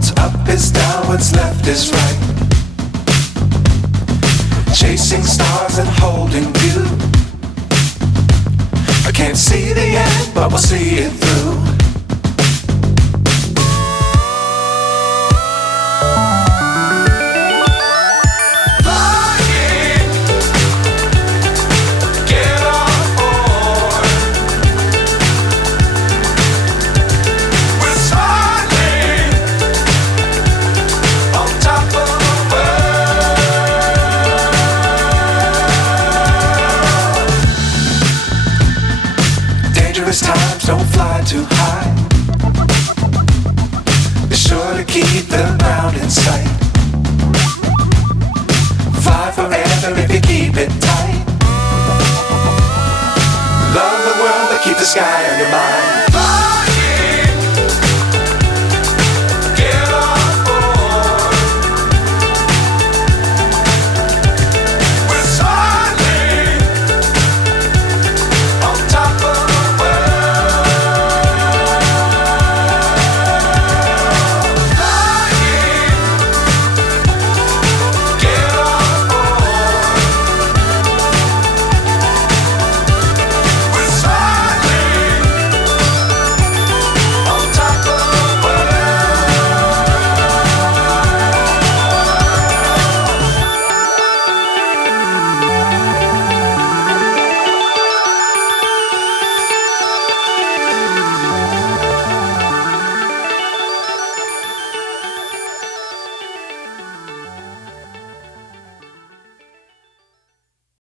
What's up is down, what's left is right. Chasing stars and holding you. I can't see the end, but we'll see it through. Times don't fly too high. Be sure to keep the ground in sight. Fly forever if you keep it tight. Love the world but keep the sky on your mind.